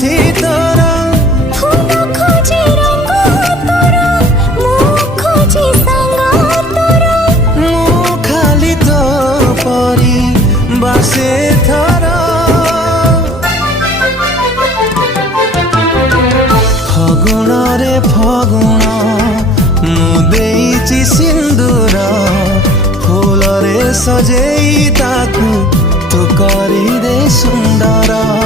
साथी तोर फूल खोजे रंग तोर मु खोजे संग तोर मु खाली तो परी बासे थर फगुण रे फगुण मु देइछि सिंदूर फूल रे सजेई ताकू तू करी दे सुंदर।